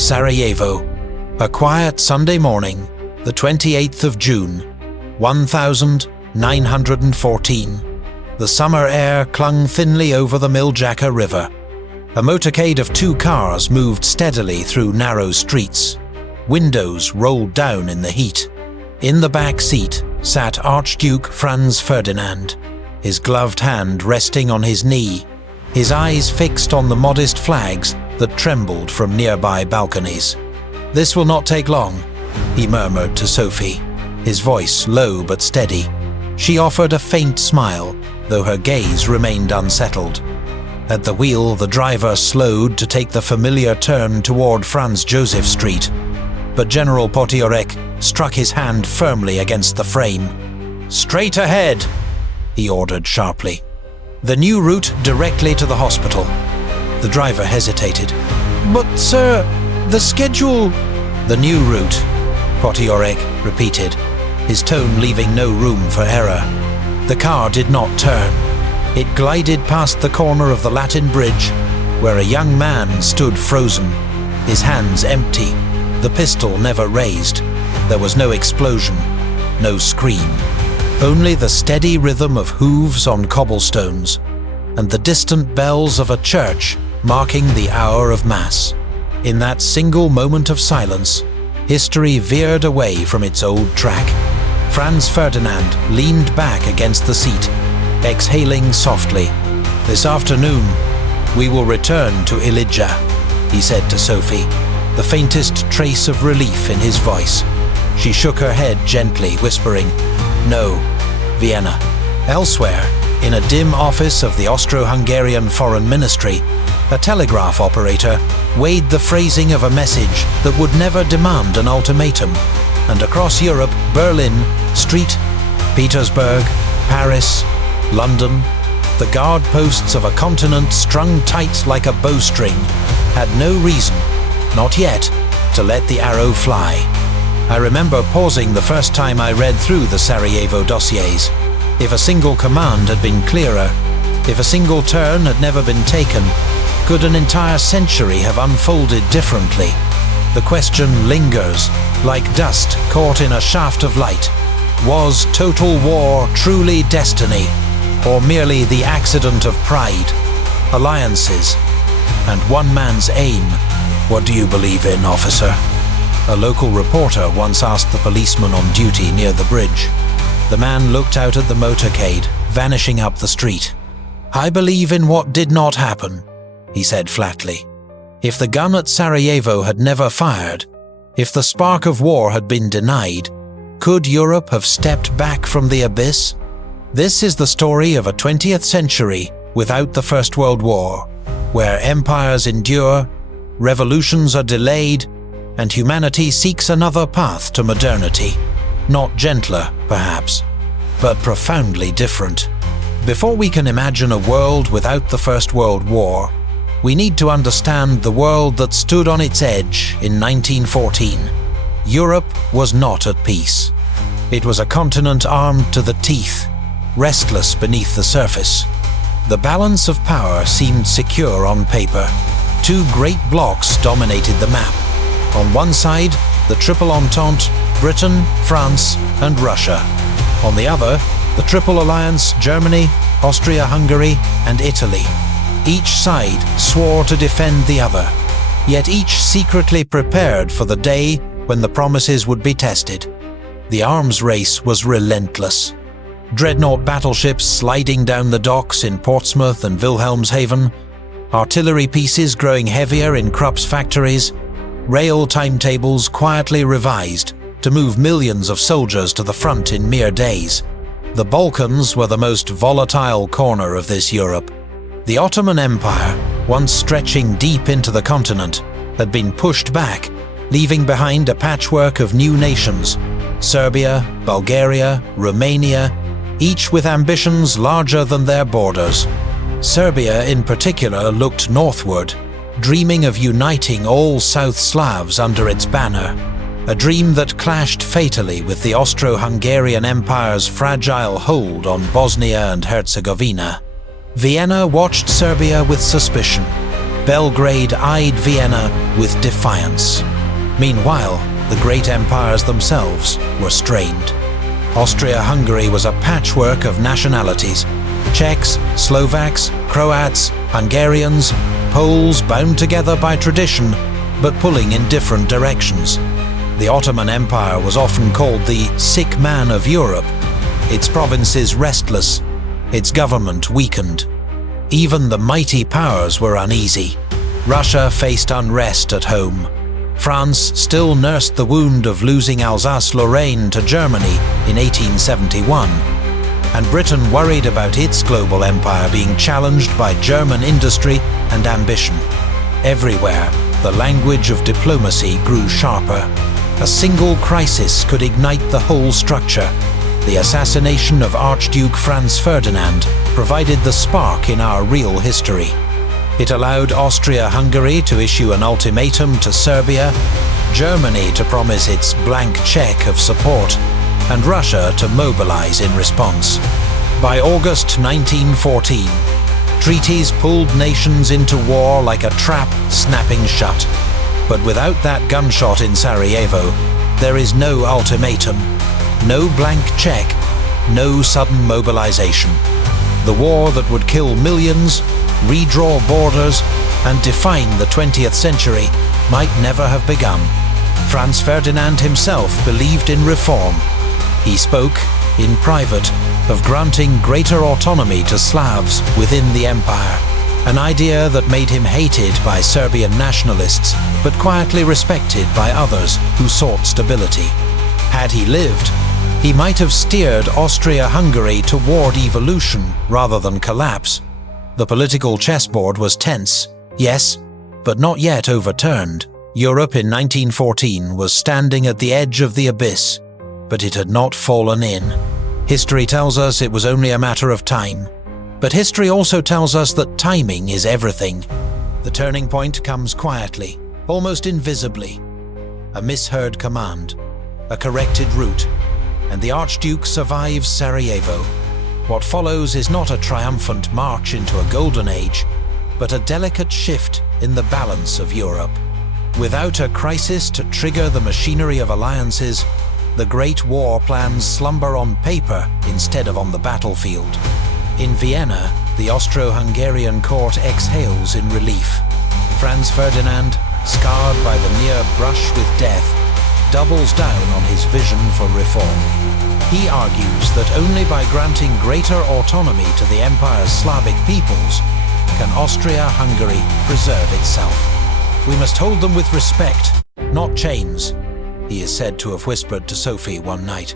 Sarajevo. A quiet Sunday morning, the 28th of June, 1914. The summer air clung thinly over the Miljacka River. A motorcade of 2 cars moved steadily through narrow streets. Windows rolled down in the heat. In the back seat sat Archduke Franz Ferdinand, his gloved hand resting on his knee, his eyes fixed on the modest flags that trembled from nearby balconies. "This will not take long," he murmured to Sophie, his voice low but steady. She offered a faint smile, though her gaze remained unsettled. At the wheel, the driver slowed to take the familiar turn toward Franz Joseph Street, but General Potiorek struck his hand firmly against the frame. "Straight ahead," he ordered sharply. "The new route directly to the hospital." The driver hesitated. "But, sir, the schedule—" "The new route," Potiorek repeated, his tone leaving no room for error. The car did not turn. It glided past the corner of the Latin Bridge, where a young man stood frozen, his hands empty, the pistol never raised. There was no explosion, no scream. Only the steady rhythm of hooves on cobblestones, and the distant bells of a church marking the hour of Mass. In that single moment of silence, history veered away from its old track. Franz Ferdinand leaned back against the seat, exhaling softly. "This afternoon, we will return to Ilidja," he said to Sophie, the faintest trace of relief in his voice. She shook her head gently, whispering, "No, Vienna." Elsewhere, in a dim office of the Austro-Hungarian Foreign Ministry, a telegraph operator weighed the phrasing of a message that would never demand an ultimatum. And across Europe, Berlin, St. Petersburg, Paris, London, the guard posts of a continent strung tight like a bowstring, had no reason, not yet, to let the arrow fly. I remember pausing the first time I read through the Sarajevo dossiers. If a single command had been clearer, if a single turn had never been taken, could an entire century have unfolded differently? The question lingers, like dust caught in a shaft of light. Was total war truly destiny, or merely the accident of pride, alliances, and one man's aim? "What do you believe in, officer?" a local reporter once asked the policeman on duty near the bridge. The man looked out at the motorcade, vanishing up the street. "I believe in what did not happen," he said flatly. If the gun at Sarajevo had never fired, if the spark of war had been denied, could Europe have stepped back from the abyss? This is the story of a 20th century without the First World War, where empires endure, revolutions are delayed, and humanity seeks another path to modernity. Not gentler, perhaps, but profoundly different. Before we can imagine a world without the First World War, we need to understand the world that stood on its edge in 1914. Europe was not at peace. It was a continent armed to the teeth, restless beneath the surface. The balance of power seemed secure on paper. 2 great blocs dominated the map. On one side, the Triple Entente, Britain, France, and Russia. On the other, the Triple Alliance, Germany, Austria-Hungary, and Italy. Each side swore to defend the other, yet each secretly prepared for the day when the promises would be tested. The arms race was relentless. Dreadnought battleships sliding down the docks in Portsmouth and Wilhelmshaven, artillery pieces growing heavier in Krupp's factories, rail timetables quietly revised to move millions of soldiers to the front in mere days. The Balkans were the most volatile corner of this Europe. The Ottoman Empire, once stretching deep into the continent, had been pushed back, leaving behind a patchwork of new nations: Serbia, Bulgaria, Romania, each with ambitions larger than their borders. Serbia in particular looked northward, dreaming of uniting all South Slavs under its banner, a dream that clashed fatally with the Austro-Hungarian Empire's fragile hold on Bosnia and Herzegovina. Vienna watched Serbia with suspicion. Belgrade eyed Vienna with defiance. Meanwhile, the great empires themselves were strained. Austria-Hungary was a patchwork of nationalities: Czechs, Slovaks, Croats, Hungarians, Poles bound together by tradition, but pulling in different directions. The Ottoman Empire was often called the sick man of Europe, its provinces restless, its government weakened. Even the mighty powers were uneasy. Russia faced unrest at home. France still nursed the wound of losing Alsace-Lorraine to Germany in 1871, and Britain worried about its global empire being challenged by German industry and ambition. Everywhere, the language of diplomacy grew sharper. A single crisis could ignite the whole structure. The assassination of Archduke Franz Ferdinand provided the spark in our real history. It allowed Austria-Hungary to issue an ultimatum to Serbia, Germany to promise its blank check of support, and Russia to mobilize in response. By August 1914, treaties pulled nations into war like a trap snapping shut. But without that gunshot in Sarajevo, there is no ultimatum, no blank check, no sudden mobilization. The war that would kill millions, redraw borders, and define the 20th century might never have begun. Franz Ferdinand himself believed in reform. He spoke, in private, of granting greater autonomy to Slavs within the empire, an idea that made him hated by Serbian nationalists, but quietly respected by others who sought stability. Had he lived, he might have steered Austria-Hungary toward evolution rather than collapse. The political chessboard was tense, yes, but not yet overturned. Europe in 1914 was standing at the edge of the abyss, but it had not fallen in. History tells us it was only a matter of time. But history also tells us that timing is everything. The turning point comes quietly, almost invisibly. A misheard command, a corrected route, and the Archduke survives Sarajevo. What follows is not a triumphant march into a golden age, but a delicate shift in the balance of Europe. Without a crisis to trigger the machinery of alliances, the Great War plans slumber on paper instead of on the battlefield. In Vienna, the Austro-Hungarian court exhales in relief. Franz Ferdinand, scarred by the near brush with death, doubles down on his vision for reform. He argues that only by granting greater autonomy to the empire's Slavic peoples can Austria-Hungary preserve itself. We must hold them with respect, not chains, he is said to have whispered to Sophie one night,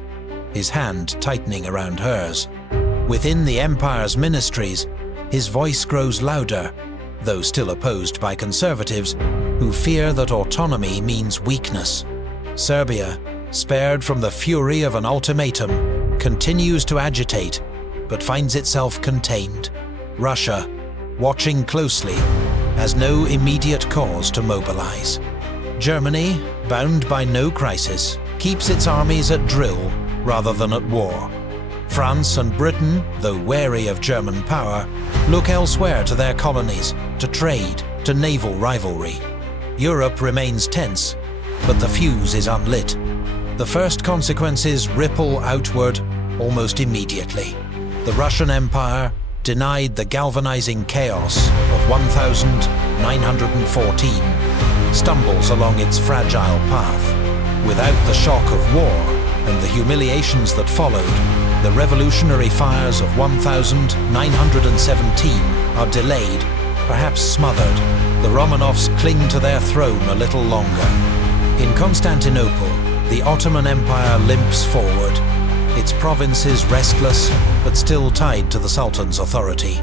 his hand tightening around hers. Within the empire's ministries, his voice grows louder, though still opposed by conservatives who fear that autonomy means weakness. Serbia, spared from the fury of an ultimatum, continues to agitate, but finds itself contained. Russia, watching closely, has no immediate cause to mobilize. Germany, bound by no crisis, keeps its armies at drill rather than at war. France and Britain, though wary of German power, look elsewhere to their colonies, to trade, to naval rivalry. Europe remains tense, but the fuse is unlit. The first consequences ripple outward almost immediately. The Russian Empire, denied the galvanizing chaos of 1914, stumbles along its fragile path. Without the shock of war and the humiliations that followed, the revolutionary fires of 1917 are delayed, perhaps smothered. The Romanovs cling to their throne a little longer. In Constantinople, the Ottoman Empire limps forward, its provinces restless but still tied to the Sultan's authority.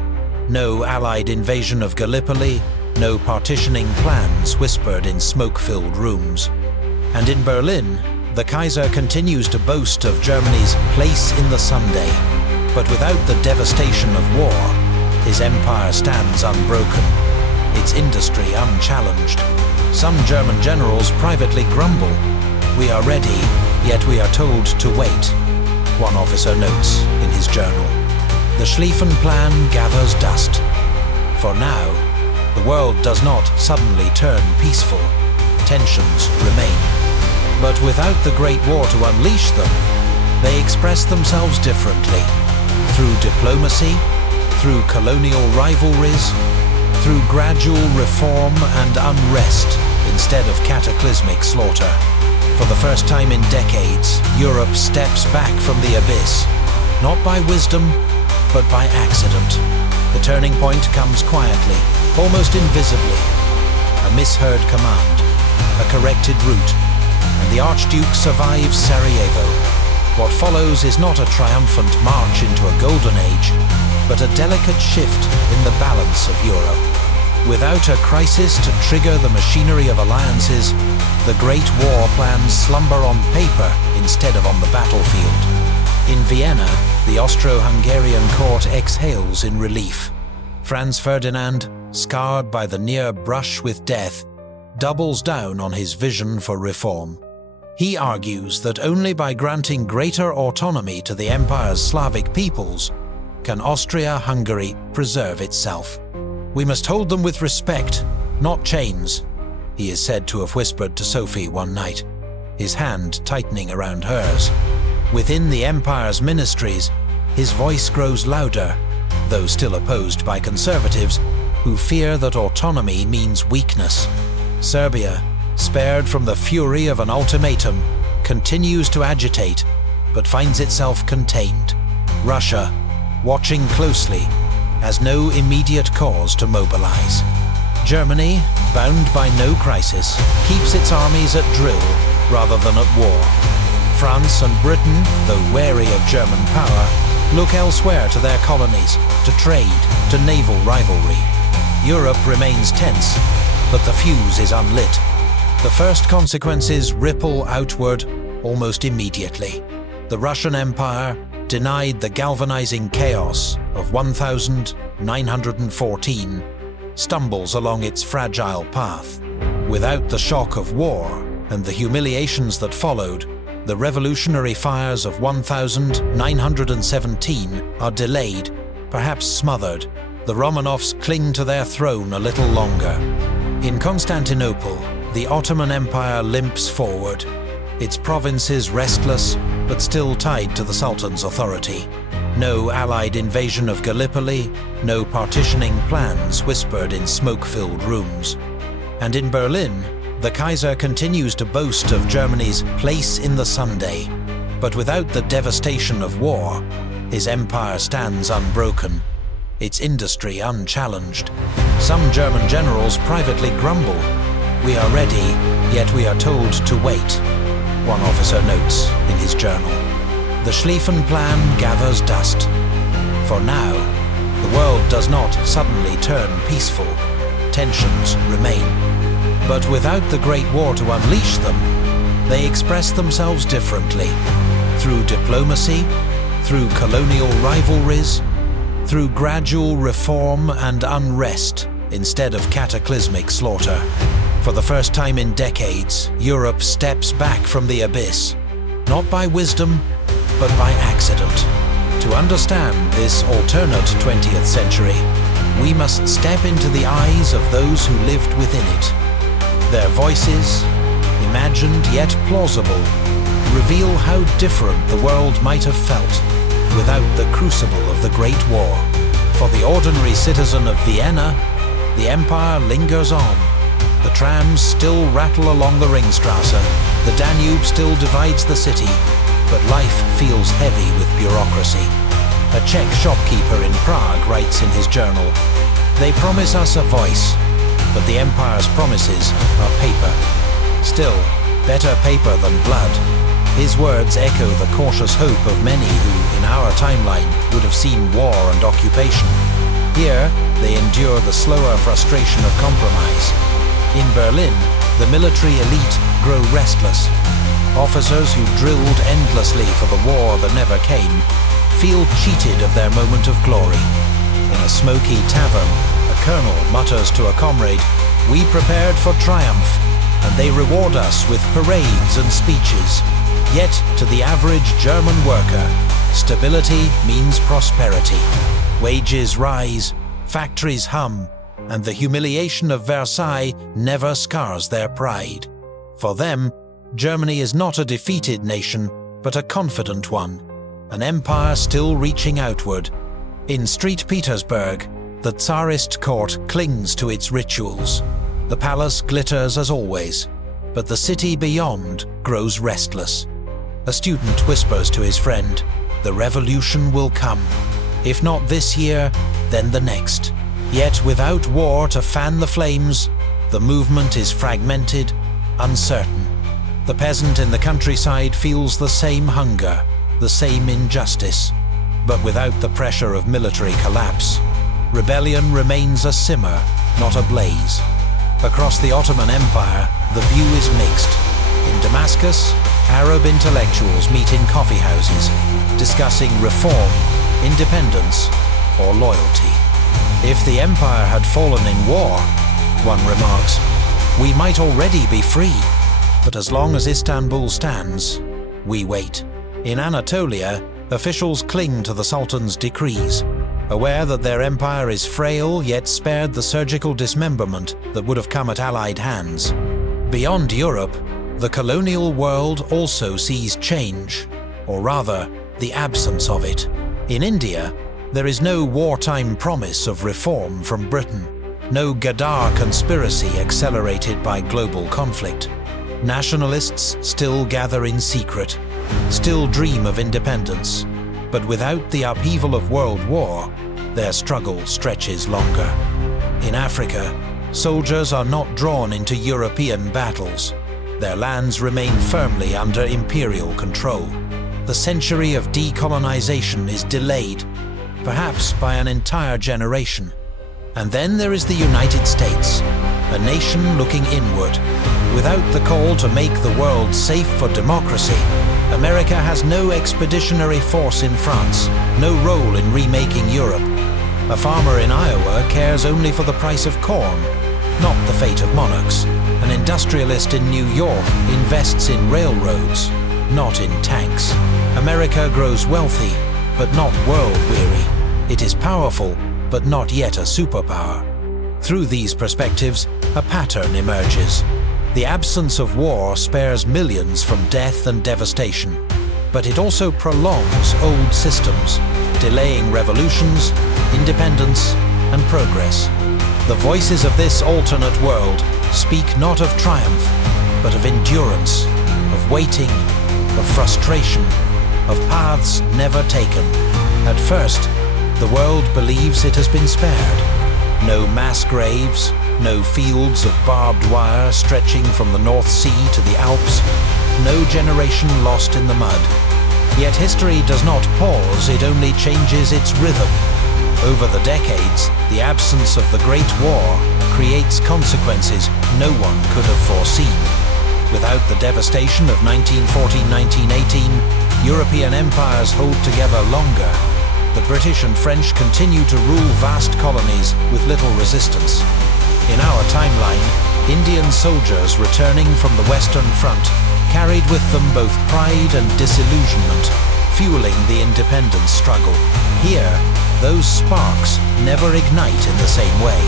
No allied invasion of Gallipoli, no partitioning plans whispered in smoke-filled rooms. And in Berlin, the Kaiser continues to boast of Germany's place in the Sunday, but without the devastation of war, his empire stands unbroken, its industry unchallenged. Some German generals privately grumble. "We are ready, yet we are told to wait," one officer notes in his journal. The Schlieffen Plan gathers dust. For now, the The world does not suddenly turn peaceful. Tensions remain. But without the Great War to unleash them, they express themselves differently. Through diplomacy, through colonial rivalries, through gradual reform and unrest instead of cataclysmic slaughter. For the first time in decades, Europe steps back from the abyss, not by wisdom, but by accident. The turning point comes quietly, almost invisibly. A misheard command, a corrected route, and the Archduke survives Sarajevo. What follows is not a triumphant march into a golden age, but a delicate shift in the balance of Europe. Without a crisis to trigger the machinery of alliances, the Great War plans slumber on paper instead of on the battlefield. In Vienna, the Austro-Hungarian court exhales in relief. Franz Ferdinand, scarred by the near brush with death, doubles down on his vision for reform. He argues that only by granting greater autonomy to the empire's Slavic peoples can Austria-Hungary preserve itself. "We must hold them with respect, not chains," he is said to have whispered to Sophie one night, his hand tightening around hers. Within the empire's ministries, his voice grows louder, though still opposed by conservatives who fear that autonomy means weakness. Serbia, spared from the fury of an ultimatum, continues to agitate, but finds itself contained. Russia, watching closely, has no immediate cause to mobilize. Germany, bound by no crisis, keeps its armies at drill rather than at war. France and Britain, though wary of German power, look elsewhere to their colonies, to trade, to naval rivalry. Europe remains tense, but the fuse is unlit. The first consequences ripple outward almost immediately. The Russian Empire, denied the galvanizing chaos of 1914, stumbles along its fragile path. Without the shock of war and the humiliations that followed, the revolutionary fires of 1917 are delayed, perhaps smothered. The Romanovs cling to their throne a little longer. In Constantinople, the Ottoman Empire limps forward, its provinces restless but still tied to the Sultan's authority. No Allied invasion of Gallipoli, no partitioning plans whispered in smoke-filled rooms. And in Berlin, the Kaiser continues to boast of Germany's place in the Sunday, but without the devastation of war, his empire stands unbroken, its industry unchallenged. Some German generals privately grumble. "We are ready, yet we are told to wait," one officer notes in his journal. The Schlieffen Plan gathers dust. For now, the world does not suddenly turn peaceful. Tensions remain. But without the Great War to unleash them, they express themselves differently. Through diplomacy, through colonial rivalries, through gradual reform and unrest instead of cataclysmic slaughter. For the first time in decades, Europe steps back from the abyss, not by wisdom, but by accident. To understand this alternate 20th century, we must step into the eyes of those who lived within it. Their voices, imagined yet plausible, reveal how different the world might have felt without the crucible of the Great War. For the ordinary citizen of Vienna, the empire lingers on. The trams still rattle along the Ringstrasse, the Danube still divides the city, but life feels heavy with bureaucracy. A Czech shopkeeper in Prague writes in his journal, "They promise us a voice, but the empire's promises are paper. Still, better paper than blood." His words echo the cautious hope of many who, in our timeline, would have seen war and occupation. Here, they endure the slower frustration of compromise. In Berlin, the military elite grow restless. Officers who drilled endlessly for the war that never came feel cheated of their moment of glory. In a smoky tavern, a colonel mutters to a comrade, "We prepared for triumph, and they reward us with parades and speeches." Yet, to the average German worker, stability means prosperity. Wages rise, factories hum, and the humiliation of Versailles never scars their pride. For them, Germany is not a defeated nation, but a confident one, an empire still reaching outward. In St. Petersburg, the Tsarist court clings to its rituals. The palace glitters as always, but the city beyond grows restless. A student whispers to his friend, "The revolution will come. If not this year, then the next." Yet without war to fan the flames, the movement is fragmented, uncertain. The peasant in the countryside feels the same hunger, the same injustice, but without the pressure of military collapse. Rebellion remains a simmer, not a blaze. Across the Ottoman Empire, the view is mixed. In Damascus, Arab intellectuals meet in coffee houses, discussing reform, independence, or loyalty. If the empire had fallen in war, one remarks, we might already be free. But as long as Istanbul stands, we wait. In Anatolia, officials cling to the Sultan's decrees, aware that their empire is frail yet spared the surgical dismemberment that would have come at Allied hands. Beyond Europe, the colonial world also sees change, or rather, the absence of it. In India, there is no wartime promise of reform from Britain, no Ghadar conspiracy accelerated by global conflict. Nationalists still gather in secret, still dream of independence, but without the upheaval of world war, their struggle stretches longer. In Africa, soldiers are not drawn into European battles. Their lands remain firmly under imperial control. The century of decolonization is delayed, perhaps by an entire generation. And then there is the United States, a nation looking inward. Without the call to make the world safe for democracy, America has no expeditionary force in France, no role in remaking Europe. A farmer in Iowa cares only for the price of corn, not the fate of monarchs. An industrialist in New York invests in railroads, not in tanks. America grows wealthy, but not world-weary. It is powerful, but not yet a superpower. Through these perspectives, a pattern emerges. The absence of war spares millions from death and devastation, but it also prolongs old systems, delaying revolutions, independence, and progress. The voices of this alternate world speak not of triumph, but of endurance, of waiting, of frustration, of paths never taken. At first, the world believes it has been spared. No mass graves, no fields of barbed wire stretching from the North Sea to the Alps, no generation lost in the mud. Yet history does not pause, it only changes its rhythm. Over the decades, the absence of the Great War creates consequences no one could have foreseen. Without the devastation of 1914-1918, European empires hold together longer. The British and French continue to rule vast colonies with little resistance. In our timeline, Indian soldiers returning from the Western Front carried with them both pride and disillusionment, fueling the independence struggle. Here, those sparks never ignite in the same way.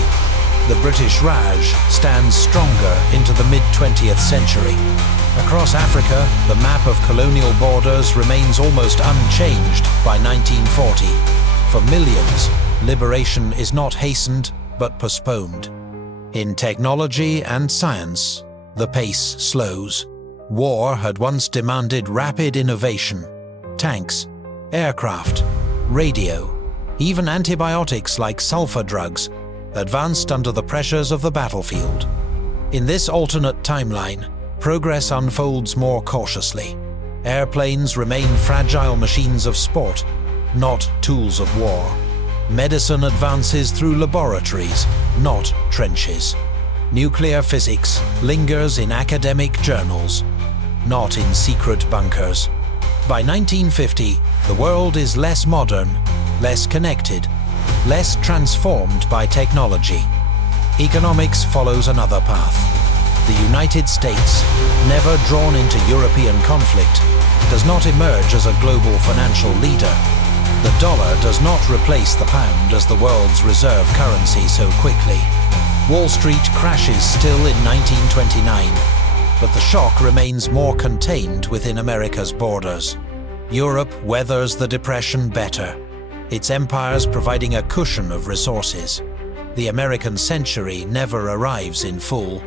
The British Raj stands stronger into the mid-20th century. Across Africa, the map of colonial borders remains almost unchanged by 1940. For millions, liberation is not hastened, but postponed. In technology and science, the pace slows. War had once demanded rapid innovation. Tanks, aircraft, radio, even antibiotics like sulfur drugs advanced under the pressures of the battlefield. In this alternate timeline, progress unfolds more cautiously. Airplanes remain fragile machines of sport, not tools of war. Medicine advances through laboratories, not trenches. Nuclear physics lingers in academic journals, not in secret bunkers. By 1950, the world is less modern, less connected, less transformed by technology. Economics follows another path. The United States, never drawn into European conflict, does not emerge as a global financial leader. The dollar does not replace the pound as the world's reserve currency so quickly. Wall Street crashes still in 1929, but the shock remains more contained within America's borders. Europe weathers the Depression better, its empires providing a cushion of resources. The American century never arrives in full.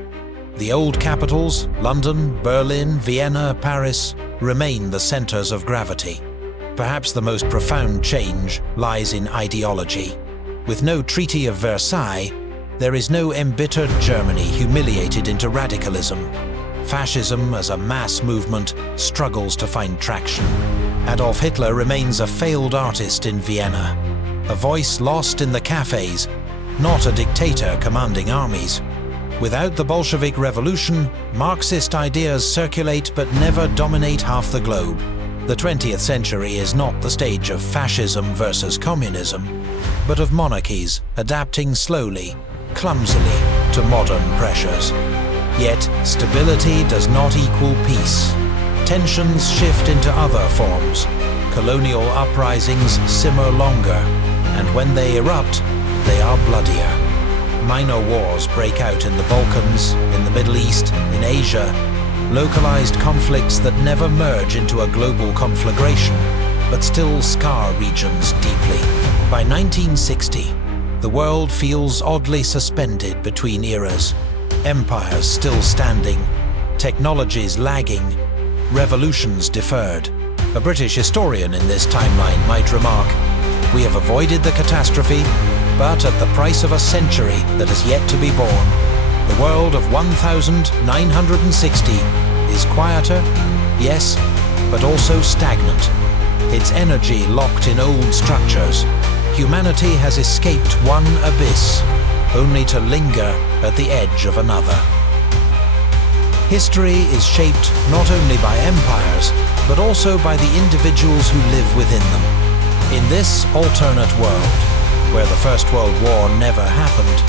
The old capitals, London, Berlin, Vienna, Paris, remain the centers of gravity. Perhaps the most profound change lies in ideology. With no Treaty of Versailles, there is no embittered Germany humiliated into radicalism. Fascism as a mass movement struggles to find traction. Adolf Hitler remains a failed artist in Vienna, a voice lost in the cafes, not a dictator commanding armies. Without the Bolshevik Revolution, Marxist ideas circulate but never dominate half the globe. The 20th century is not the stage of fascism versus communism, but of monarchies adapting slowly, clumsily, to modern pressures. Yet, stability does not equal peace. Tensions shift into other forms. Colonial uprisings simmer longer, and when they erupt, they are bloodier. Minor wars break out in the Balkans, in the Middle East, in Asia, localized conflicts that never merge into a global conflagration, but still scar regions deeply. By 1960, the world feels oddly suspended between eras. Empires still standing, technologies lagging, revolutions deferred. A British historian in this timeline might remark, "We have avoided the catastrophe, but at the price of a century that has yet to be born. The world of 1960 is quieter, yes, but also stagnant. Its energy locked in old structures. Humanity has escaped one abyss, only to linger at the edge of another." History is shaped not only by empires, but also by the individuals who live within them. In this alternate world, where the First World War never happened,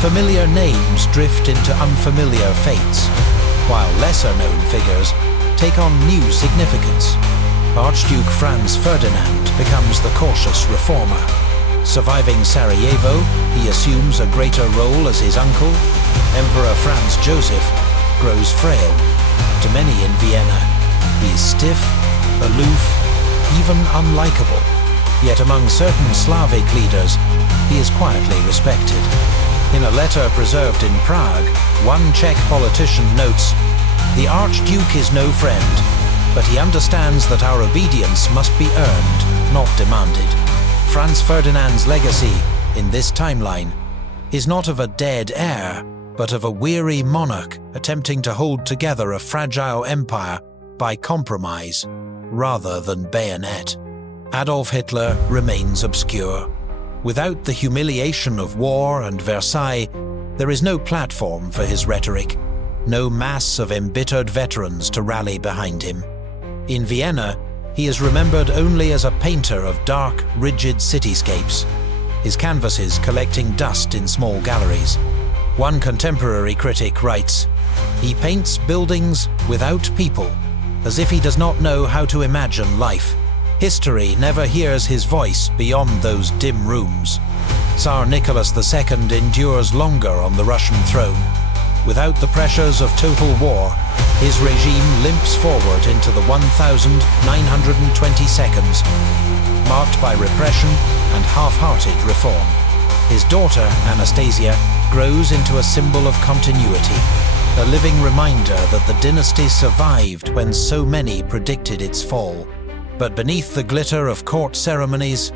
familiar names drift into unfamiliar fates, while lesser-known figures take on new significance. Archduke Franz Ferdinand becomes the cautious reformer. Surviving Sarajevo, he assumes a greater role as his uncle. Emperor Franz Joseph grows frail. To many in Vienna, he is stiff, aloof, even unlikable. Yet among certain Slavic leaders, he is quietly respected. In a letter preserved in Prague, one Czech politician notes, "The Archduke is no friend, but he understands that our obedience must be earned, not demanded." Franz Ferdinand's legacy, in this timeline, is not of a dead heir, but of a weary monarch attempting to hold together a fragile empire by compromise, rather than bayonet. Adolf Hitler remains obscure. Without the humiliation of war and Versailles, there is no platform for his rhetoric, no mass of embittered veterans to rally behind him. In Vienna, he is remembered only as a painter of dark, rigid cityscapes, his canvases collecting dust in small galleries. One contemporary critic writes, "He paints buildings without people, as if he does not know how to imagine life. History never hears his voice beyond those dim rooms." Tsar Nicholas II endures longer on the Russian throne. Without the pressures of total war, his regime limps forward into the 1922, marked by repression and half-hearted reform. His daughter, Anastasia, grows into a symbol of continuity, a living reminder that the dynasty survived when so many predicted its fall. But beneath the glitter of court ceremonies,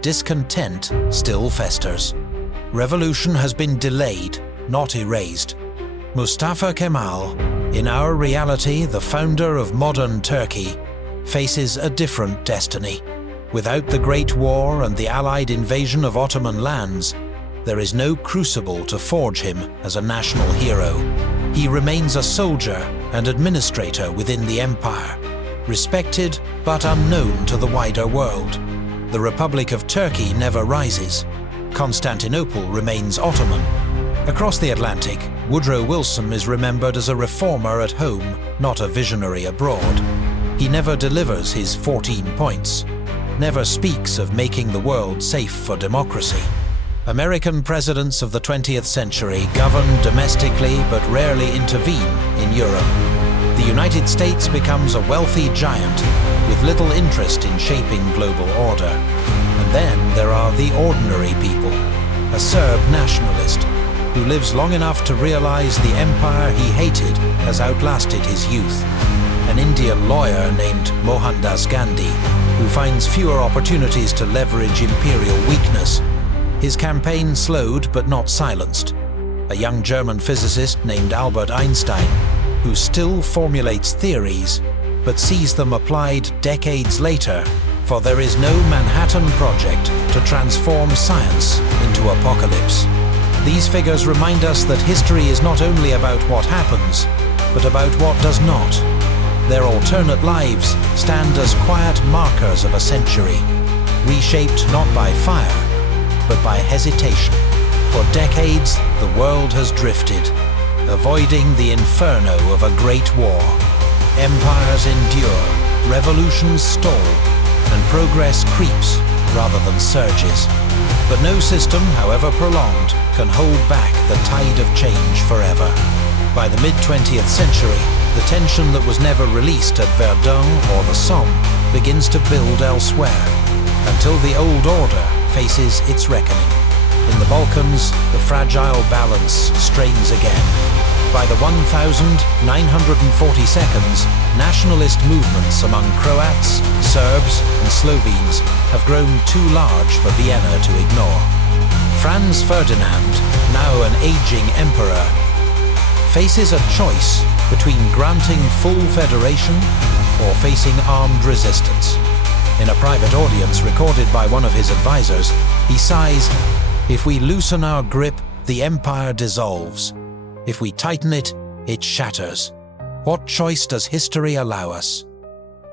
discontent still festers. Revolution has been delayed, not erased. Mustafa Kemal, in our reality the founder of modern Turkey, faces a different destiny. Without the Great War and the Allied invasion of Ottoman lands, there is no crucible to forge him as a national hero. He remains a soldier and administrator within the empire, respected but unknown to the wider world. The Republic of Turkey never rises. Constantinople remains Ottoman. Across the Atlantic, Woodrow Wilson is remembered as a reformer at home, not a visionary abroad. He never delivers his 14 points, never speaks of making the world safe for democracy. American presidents of the 20th century govern domestically but rarely intervene in Europe. The United States becomes a wealthy giant with little interest in shaping global order. And then there are the ordinary people, a Serb nationalist who lives long enough to realize the empire he hated has outlasted his youth. An Indian lawyer named Mohandas Gandhi, who finds fewer opportunities to leverage imperial weakness. His campaign slowed but not silenced. A young German physicist named Albert Einstein, who still formulates theories, but sees them applied decades later, for there is no Manhattan Project to transform science into apocalypse. These figures remind us that history is not only about what happens, but about what does not. Their alternate lives stand as quiet markers of a century, reshaped not by fire, but by hesitation. For decades, the world has drifted, avoiding the inferno of a great war. Empires endure, revolutions stall, and progress creeps rather than surges. But no system, however prolonged, can hold back the tide of change forever. By the mid-20th century, the tension that was never released at Verdun or the Somme begins to build elsewhere, until the old order faces its reckoning. In the Balkans, the fragile balance strains again. By the 1942, nationalist movements among Croats, Serbs and Slovenes have grown too large for Vienna to ignore. Franz Ferdinand, now an aging emperor, faces a choice between granting full federation or facing armed resistance. In a private audience recorded by one of his advisors, he sighs, "If we loosen our grip, the empire dissolves. If we tighten it, it shatters. What choice does history allow us?"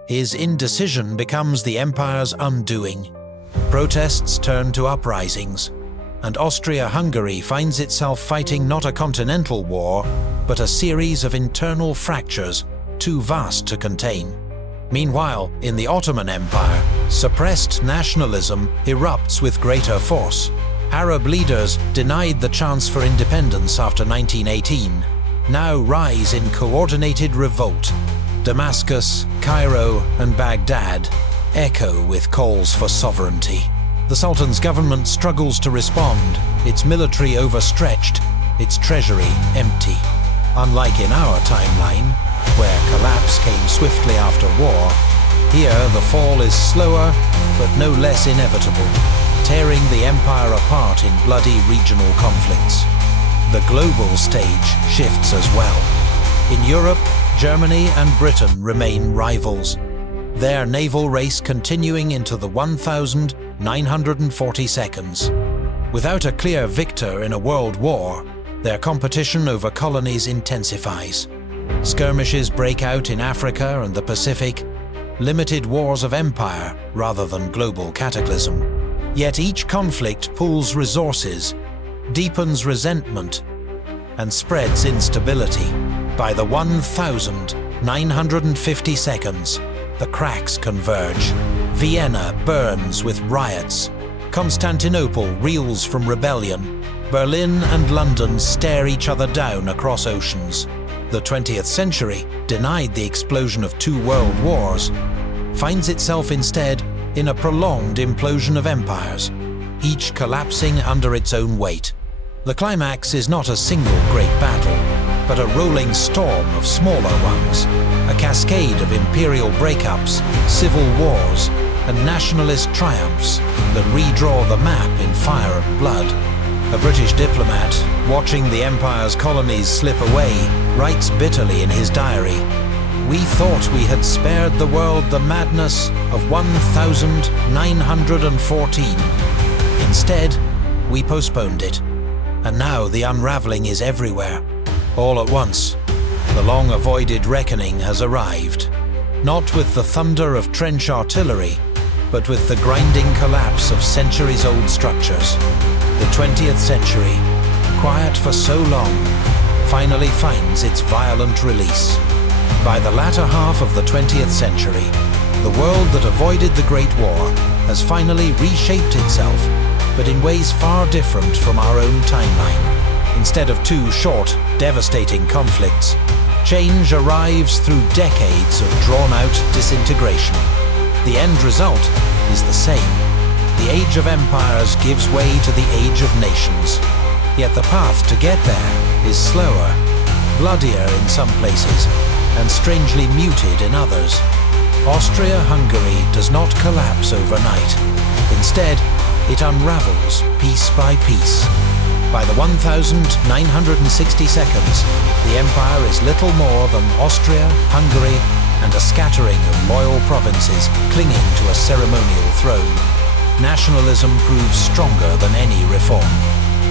His indecision becomes the empire's undoing. Protests turn to uprisings, and Austria-Hungary finds itself fighting not a continental war, but a series of internal fractures too vast to contain. Meanwhile, in the Ottoman Empire, suppressed nationalism erupts with greater force. Arab leaders, denied the chance for independence after 1918, now rise in coordinated revolt. Damascus, Cairo, and Baghdad echo with calls for sovereignty. The Sultan's government struggles to respond, its military overstretched, its treasury empty. Unlike in our timeline, where collapse came swiftly after war, here the fall is slower but no less inevitable, tearing the empire apart in bloody regional conflicts. The global stage shifts as well. In Europe, Germany and Britain remain rivals, their naval race continuing into the 1942. Without a clear victor in a world war, their competition over colonies intensifies. Skirmishes break out in Africa and the Pacific, limited wars of empire rather than global cataclysm. Yet each conflict pulls resources, deepens resentment, and spreads instability. By the 1952, the cracks converge. Vienna burns with riots. Constantinople reels from rebellion. Berlin and London stare each other down across oceans. The 20th century, denied the explosion of two world wars, finds itself instead in a prolonged implosion of empires, each collapsing under its own weight. The climax is not a single great battle, but a rolling storm of smaller ones, a cascade of imperial breakups, civil wars, and nationalist triumphs that redraw the map in fire and blood. A British diplomat, watching the empire's colonies slip away, writes bitterly in his diary, "We thought we had spared the world the madness of 1914. Instead, we postponed it. And now the unraveling is everywhere. All at once, the long-avoided reckoning has arrived. Not with the thunder of trench artillery, but with the grinding collapse of centuries-old structures. The 20th century, quiet for so long, finally finds its violent release. By the latter half of the 20th century, the world that avoided the Great War has finally reshaped itself but in ways far different from our own timeline. Instead of two short, devastating conflicts, change arrives through decades of drawn-out disintegration. The end result is the same. The age of empires gives way to the age of nations. Yet the path to get there is slower, bloodier in some places, and strangely muted in others. Austro-Hungary does not collapse overnight. Instead, it unravels piece by piece. By the 1960 seconds, the empire is little more than Austria, Hungary, and a scattering of loyal provinces clinging to a ceremonial throne. Nationalism proves stronger than any reform.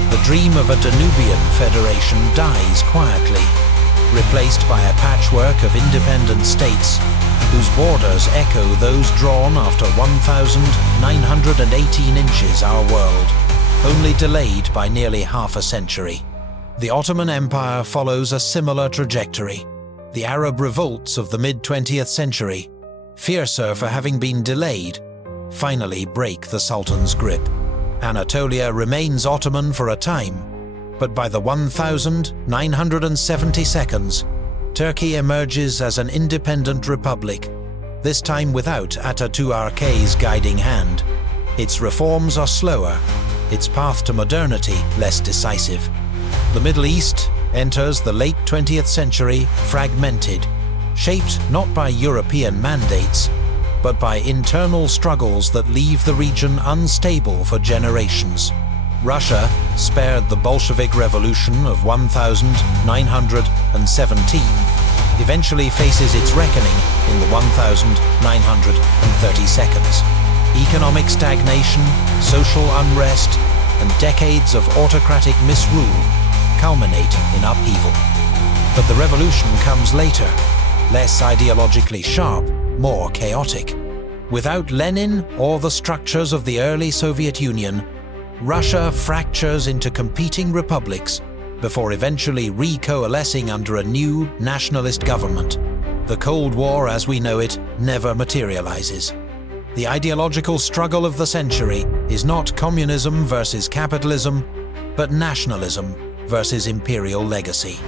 The dream of a Danubian federation dies quietly, replaced by a patchwork of independent states whose borders echo those drawn after 1,918 inches our world, only delayed by nearly half a century. The Ottoman Empire follows a similar trajectory. The Arab revolts of the mid-20th century, fiercer for having been delayed, finally break the Sultan's grip. Anatolia remains Ottoman for a time, but by the 1970 seconds, Turkey emerges as an independent republic, this time without Atatürk's guiding hand. Its reforms are slower, its path to modernity less decisive. The Middle East enters the late 20th century fragmented, shaped not by European mandates, but by internal struggles that leave the region unstable for generations. Russia, spared the Bolshevik Revolution of 1917, eventually faces its reckoning in the 1930 seconds. Economic stagnation, social unrest, and decades of autocratic misrule culminate in upheaval. But the revolution comes later, less ideologically sharp, more chaotic. Without Lenin or the structures of the early Soviet Union, Russia fractures into competing republics before eventually recoalescing under a new nationalist government. The Cold War as we know it never materializes. The ideological struggle of the century is not communism versus capitalism, but nationalism versus imperial legacy.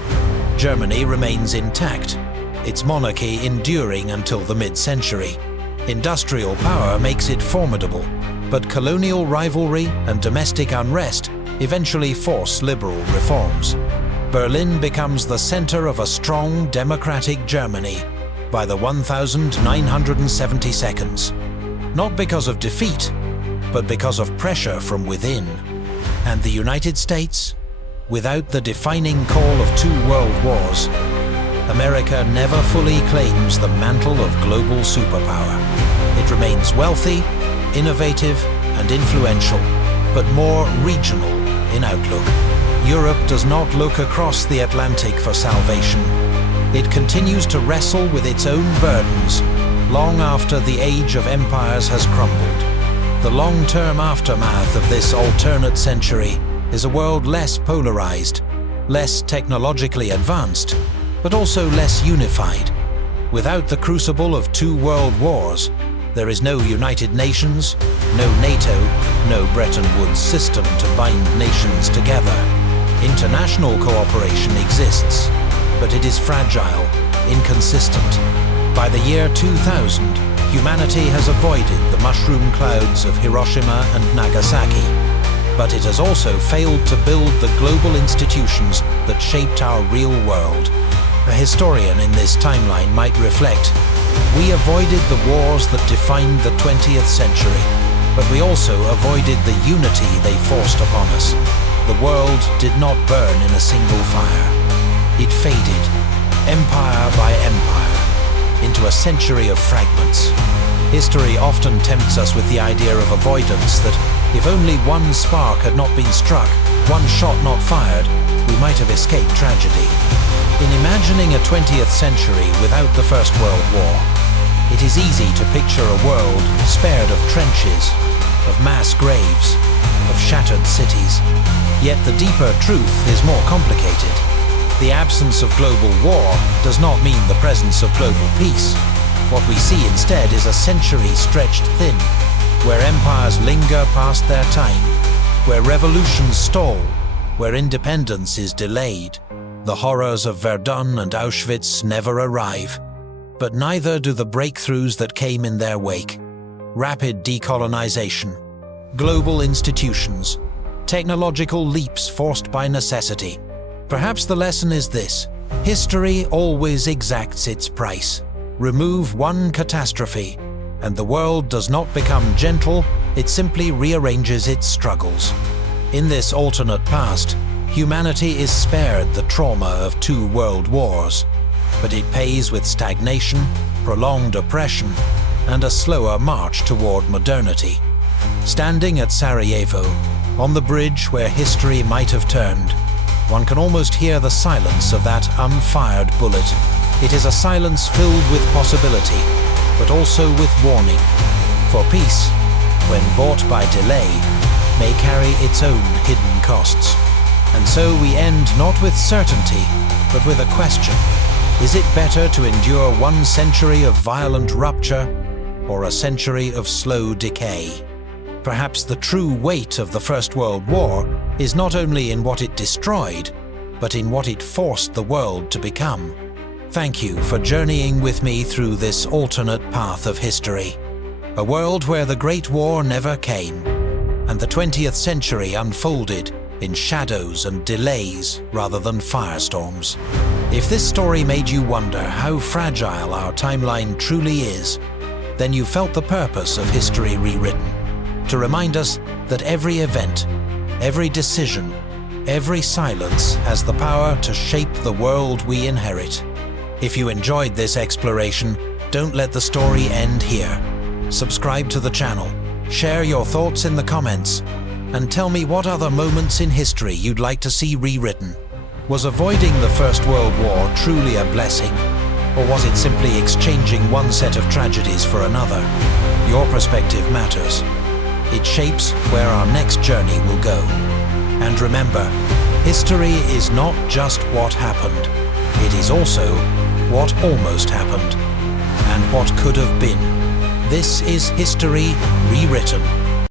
Germany remains intact, its monarchy enduring until the mid-century. Industrial power makes it formidable, but colonial rivalry and domestic unrest eventually force liberal reforms. Berlin becomes the center of a strong democratic Germany by the 1970 seconds. Not because of defeat, but because of pressure from within. And the United States? Without the defining call of two world wars, America never fully claims the mantle of global superpower. It remains wealthy, innovative, and influential, but more regional in outlook. Europe does not look across the Atlantic for salvation. It continues to wrestle with its own burdens long after the age of empires has crumbled. The long-term aftermath of this alternate century is a world less polarized, less technologically advanced, but also less unified. Without the crucible of two world wars, there is no United Nations, no NATO, no Bretton Woods system to bind nations together. International cooperation exists, but it is fragile, inconsistent. By the year 2000, humanity has avoided the mushroom clouds of Hiroshima and Nagasaki, but it has also failed to build the global institutions that shaped our real world. A historian in this timeline might reflect, we avoided the wars that defined the 20th century, but we also avoided the unity they forced upon us. The world did not burn in a single fire. It faded, empire by empire, into a century of fragments. History often tempts us with the idea of avoidance, that if only one spark had not been struck, one shot not fired, we might have escaped tragedy. In imagining a 20th century without the First World War, it is easy to picture a world spared of trenches, of mass graves, of shattered cities. Yet the deeper truth is more complicated. The absence of global war does not mean the presence of global peace. What we see instead is a century stretched thin, where empires linger past their time, where revolutions stall, where independence is delayed. The horrors of Verdun and Auschwitz never arrive, but neither do the breakthroughs that came in their wake. Rapid decolonization, global institutions, technological leaps forced by necessity. Perhaps the lesson is this: history always exacts its price. Remove one catastrophe, and the world does not become gentle, it simply rearranges its struggles. In this alternate past, humanity is spared the trauma of 2 world wars, but it pays with stagnation, prolonged oppression, and a slower march toward modernity. Standing at Sarajevo, on the bridge where history might have turned, one can almost hear the silence of that unfired bullet. It is a silence filled with possibility, but also with warning. For peace, when bought by delay, may carry its own hidden costs. And so we end not with certainty, but with a question. Is it better to endure 1 century of violent rupture, or a century of slow decay? Perhaps the true weight of the First World War is not only in what it destroyed, but in what it forced the world to become. Thank you for journeying with me through this alternate path of history. A world where the Great War never came, and the 20th century unfolded in shadows and delays rather than firestorms. If this story made you wonder how fragile our timeline truly is, then you felt the purpose of History Rewritten, to remind us that every event, every decision, every silence has the power to shape the world we inherit. If you enjoyed this exploration, don't let the story end here. Subscribe to the channel, share your thoughts in the comments, and tell me what other moments in history you'd like to see rewritten. Was avoiding the First World War truly a blessing? Or was it simply exchanging one set of tragedies for another? Your perspective matters. It shapes where our next journey will go. And remember, history is not just what happened. It is also what almost happened, and what could have been. This is History Rewritten.